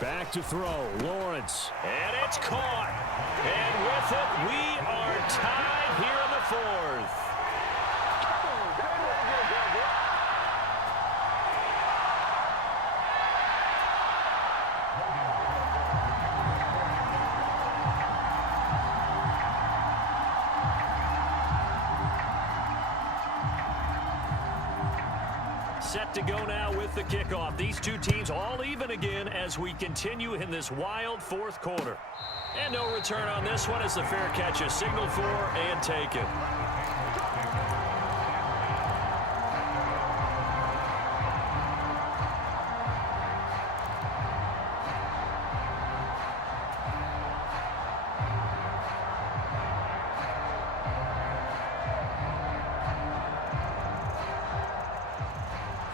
Back to throw, Lawrence. And it's caught. And with it, we are tied here in the fourth. Set to go now with the kickoff. These two teams all even again as we continue in this wild fourth quarter. And no return on this one as the fair catch is signaled for and taken.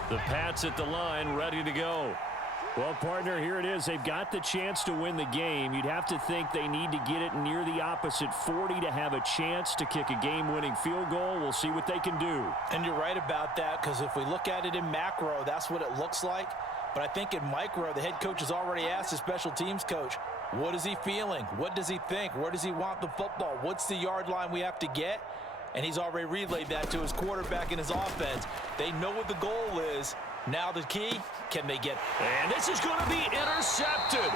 The Pats at the line, ready to go. Well, partner, here it is. They've got the chance to win the game. You'd have to think they need to get it near the opposite 40 to have a chance to kick a game-winning field goal. We'll see what they can do. And you're right about that, because if we look at it in macro, that's what it looks like. But I think in micro, the head coach has already asked the special teams coach, what is he feeling? What does he think? Where does he want the football? What's the yard line we have to get? And he's already relayed that to his quarterback and his offense. They know what the goal is. Now the key, can they get? And this is going to be intercepted.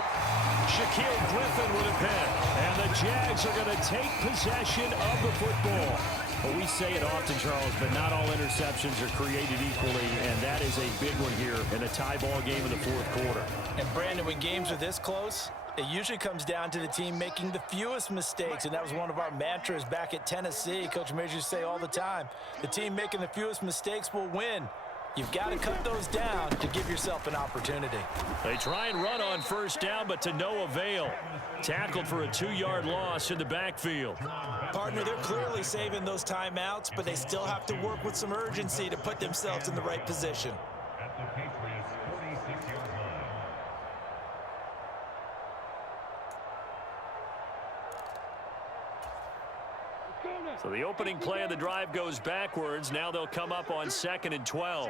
Shaquille Griffin with a pick. And the Jags are going to take possession of the football. Well, we say it often, Charles, but not all interceptions are created equally, and that is a big one here in a tie ball game in the fourth quarter. And, Brandon, when games are this close, it usually comes down to the team making the fewest mistakes, and that was one of our mantras back at Tennessee. Coach Major used to say all the time, the team making the fewest mistakes will win. You've got to cut those down to give yourself an opportunity. They try and run on first down, but to no avail. Tackled for a 2-yard loss in the backfield. Partner, they're clearly saving those timeouts, but they still have to work with some urgency to put themselves in the right position. So the opening play of the drive goes backwards. Now they'll come up on 2nd and 12.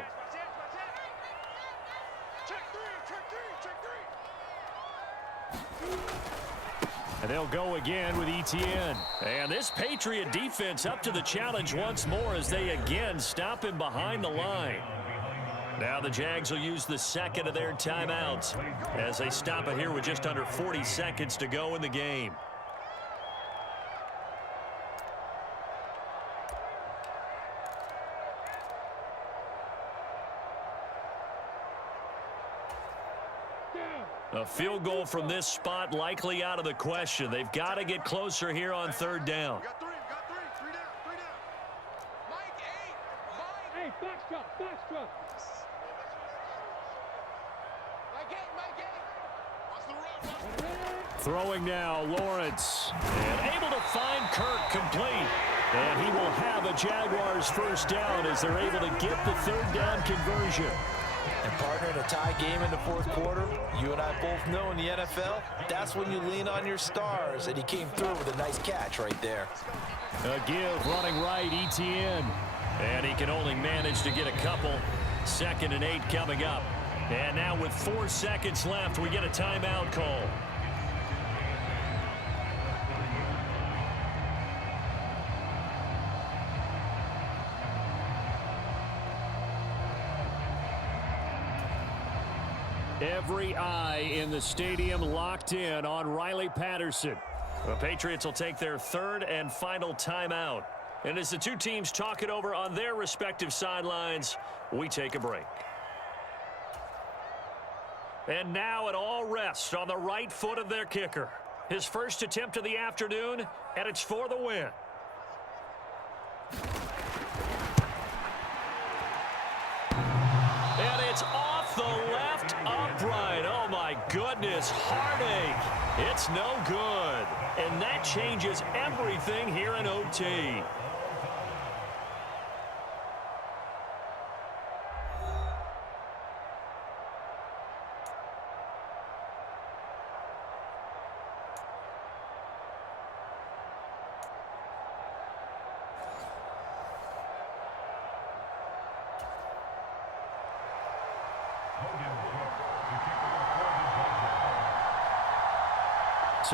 And they'll go again with Etienne. And this Patriot defense up to the challenge once more as they again stop him behind the line. Now the Jags will use the second of their timeouts as they stop it here with just under 40 seconds to go in the game. A field goal from this spot likely out of the question. They've got to get closer here on 3rd down. Got three down. Mike, 8. Mike. Hey, foxtrot. Throwing now, Lawrence. And able to find Kirk complete. And he will have a Jaguars first down as they're able to get the 3rd down conversion. And, partner, in a tie game in the fourth quarter, you and I both know in the NFL, that's when you lean on your stars, and he came through with a nice catch right there. A give running right, Etienne. And he can only manage to get a couple. 2nd and 8 coming up. And now with 4 seconds left, we get a timeout call. Every eye in the stadium locked in on Riley Patterson. The Patriots will take their 3rd and final timeout. And as the two teams talk it over on their respective sidelines, we take a break. And now it all rests on the right foot of their kicker. His first attempt of the afternoon, and it's for the win. And it's off the left upright. Oh, my goodness. Heartache. It's no good. And that changes everything here in OT.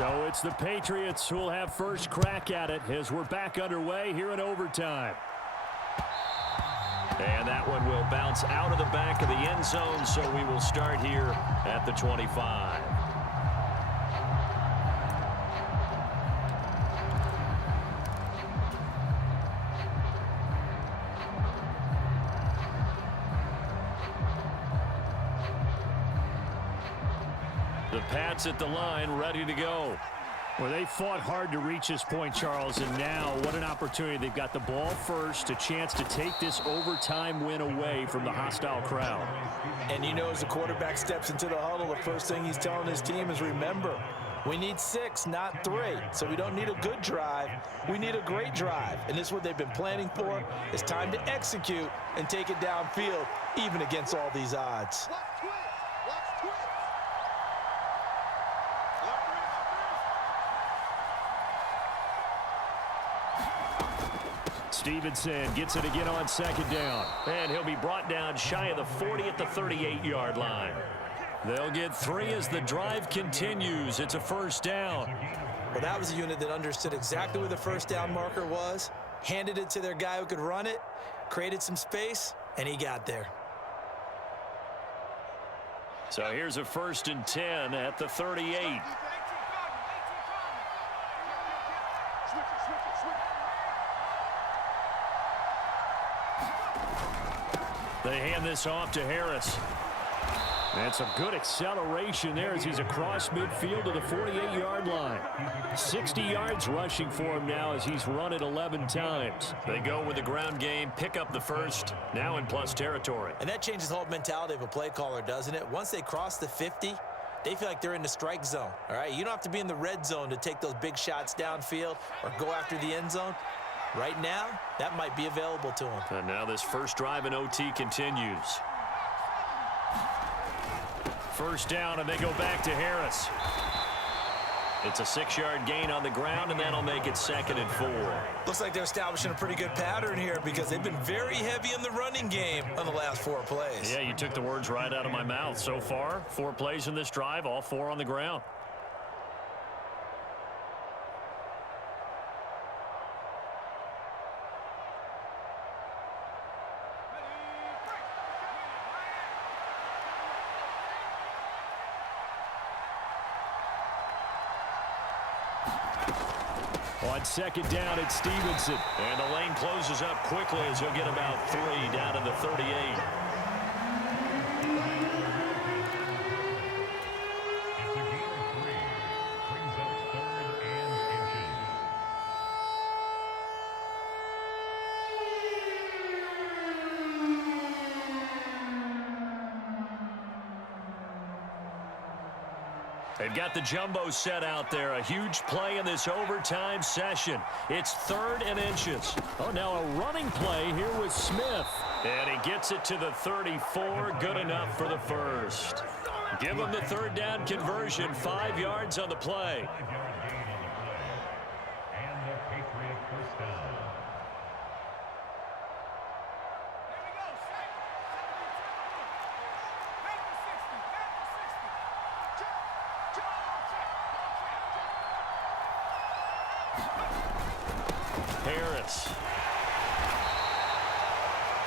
So it's the Patriots who will have first crack at it as we're back underway here in overtime. And that one will bounce out of the back of the end zone, so we will start here at the 25. The Pats at the line, ready to go. Well, they fought hard to reach this point, Charles, and now what an opportunity. They've got the ball first, a chance to take this overtime win away from the hostile crowd. And you know, as the quarterback steps into the huddle, the first thing he's telling his team is, remember, we need 6, not 3. So we don't need a good drive. We need a great drive. And this is what they've been planning for. It's time to execute and take it downfield, even against all these odds. Stevenson gets it again on second down. And he'll be brought down shy of the 40 at the 38-yard line. They'll get 3 as the drive continues. It's a first down. Well, that was a unit that understood exactly where the first down marker was, handed it to their guy who could run it, created some space, and he got there. So here's a 1st and 10 at the 38. They hand this off to Harris. And some good acceleration there as he's across midfield to the 48-yard line. 60 yards rushing for him now as he's run it 11 times. They go with the ground game, pick up the first, now in plus territory. And that changes the whole mentality of a play caller, doesn't it? Once they cross the 50, they feel like they're in the strike zone. All right, you don't have to be in the red zone to take those big shots downfield or go after the end zone. Right now, that might be available to him. And now this first drive in OT continues. First down, and they go back to Harris. It's a 6-yard gain on the ground, and that'll make it 2nd and 4. Looks like they're establishing a pretty good pattern here because they've been very heavy in the running game on the last 4 plays. Yeah, you took the words right out of my mouth. So far, 4 plays in this drive, all 4 on the ground. On second down, it's Stevenson. And the lane closes up quickly as he'll get about 3 down to the 38. They've got the jumbo set out there. A huge play in this overtime session. It's 3rd and inches. Oh, now a running play here with Smith. And he gets it to the 34. Good enough for the first. Give him the 3rd down conversion. 5 yards on the play. Harris.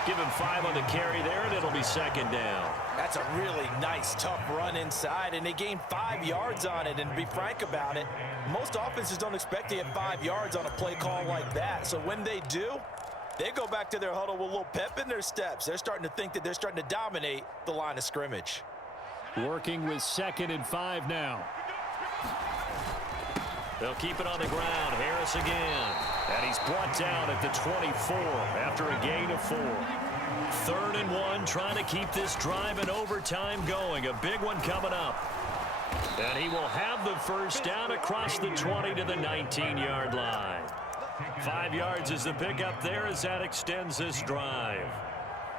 Give him 5 on the carry there, and it'll be 2nd down. That's a really nice, tough run inside, and they gained 5 yards on it. And to be frank about it, most offenses don't expect to get 5 yards on a play call like that. So when they do, they go back to their huddle with a little pep in their steps. They're starting to think that they're starting to dominate the line of scrimmage. Working with 2nd and 5 now. They'll keep it on the ground. Harris again. And he's brought down at the 24 after a gain of 4. 3rd and 1, trying to keep this drive in overtime going. A big one coming up. And he will have the first down across the 20 to the 19-yard line. 5 yards is the pickup there as that extends this drive.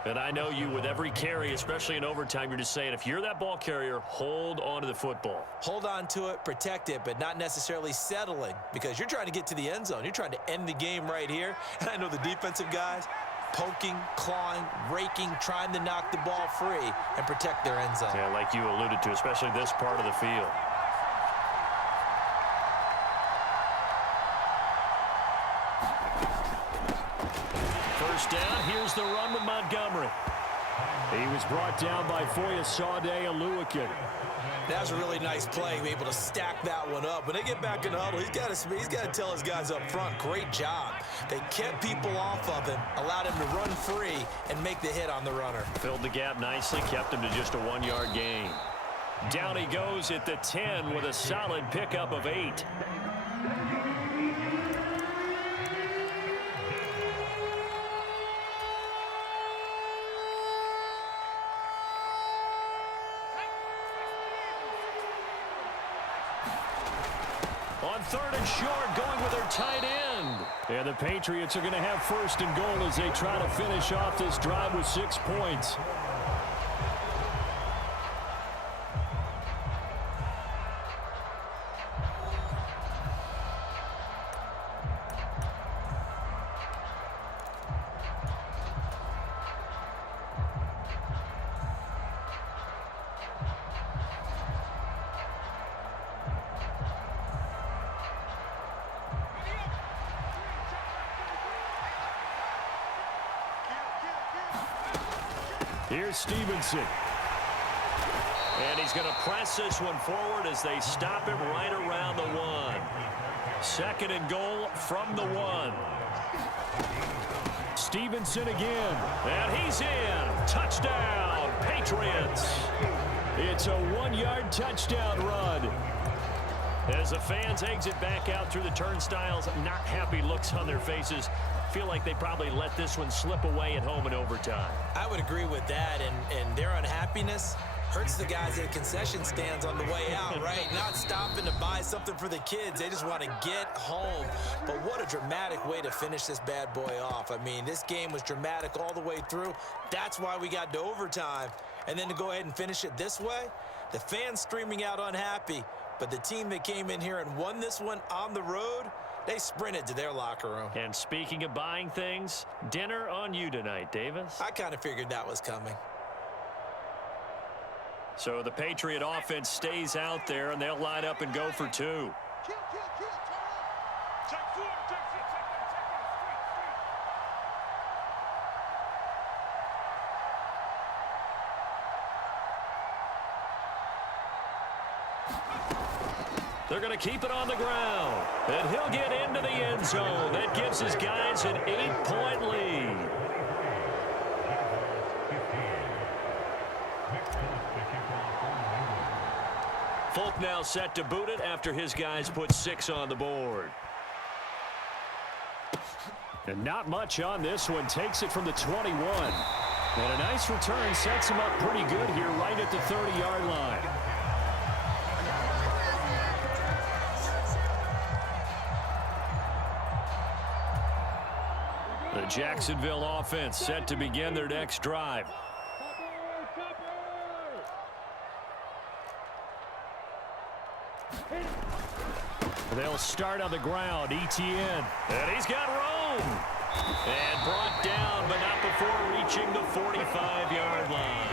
And I know you, with every carry, especially in overtime, you're just saying, if you're that ball carrier, hold on to the football. Hold on to it, protect it, but not necessarily settling, because you're trying to get to the end zone. You're trying to end the game right here. And I know the defensive guys, poking, clawing, raking, trying to knock the ball free and protect their end zone. Yeah, like you alluded to, especially this part of the field. the run with Montgomery. He was brought down by Foyesade Aluakin. That was a really nice play, be able to stack that one up. When they get back in the huddle, he's got to tell his guys up front, great job. They kept people off of him, allowed him to run free, and make the hit on the runner. Filled the gap nicely, kept him to just a 1-yard gain. Down he goes at the 10 with a solid pickup of 8. On 3rd and short, going with their tight end. And the Patriots are going to have 1st and goal as they try to finish off this drive with 6 points. Here's Stevenson. And he's going to press this one forward as they stop him right around the 1. 2nd and goal from the 1. Stevenson again. And he's in. Touchdown, Patriots. It's a 1-yard touchdown run. As the fans exit back out through the turnstiles, not happy looks on their faces. Feel like they probably let this one slip away at home in overtime. I would agree with that, and their unhappiness hurts the guys at concession stands on the way out, right? Not stopping to buy something for the kids. They just want to get home. But what a dramatic way to finish this bad boy off. I mean, this game was dramatic all the way through. That's why we got to overtime. And then to go ahead and finish it this way, the fans streaming out unhappy. But the team that came in here and won this one on the road, they sprinted to their locker room. And speaking of buying things, dinner on you tonight, Davis. I kind of figured that was coming. So the Patriot offense stays out there, and they'll line up and go for 2. Kill, kill, kill, turn up. Check 4, They're going to keep it on the ground. And he'll get into the end zone. That gives his guys an 8-point lead. Folk now set to boot it after his guys put 6 on the board. And not much on this one. Takes it from the 21. And a nice return sets him up pretty good here right at the 30-yard line. The Jacksonville offense set to begin their next drive. They'll start on the ground. Etienne. And he's got room. And brought down, but not before reaching the 45-yard line.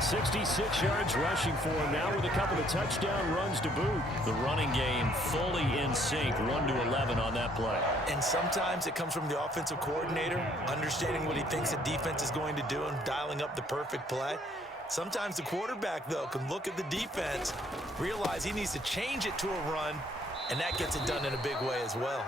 66 yards rushing for him now with a couple of touchdown runs to boot. The running game fully in sync, 1-11 on that play. And sometimes it comes from the offensive coordinator, understanding what he thinks the defense is going to do and dialing up the perfect play. Sometimes the quarterback, though, can look at the defense, realize he needs to change it to a run, and that gets it done in a big way as well.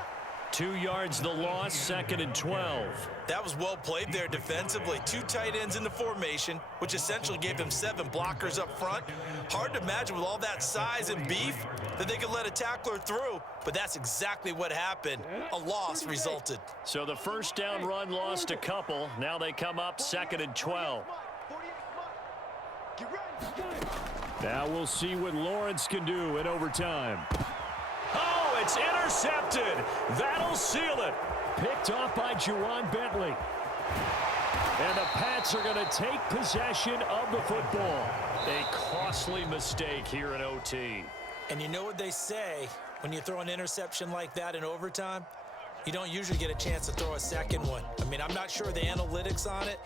2 yards the loss, 2nd and 12. That was well played there defensively. 2 tight ends in the formation, which essentially gave them 7 blockers up front. Hard to imagine with all that size and beef that they could let a tackler through, but that's exactly what happened. A loss resulted. So the first down run lost a couple. Now they come up 2nd and 12. Now we'll see what Lawrence can do in overtime. Oh, it's intercepted. That'll seal it. Picked off by Juwan Bentley. And the Pats are going to take possession of the football. A costly mistake here in OT. And you know what they say, when you throw an interception like that in overtime, you don't usually get a chance to throw a second one. I mean, I'm not sure of the analytics on it.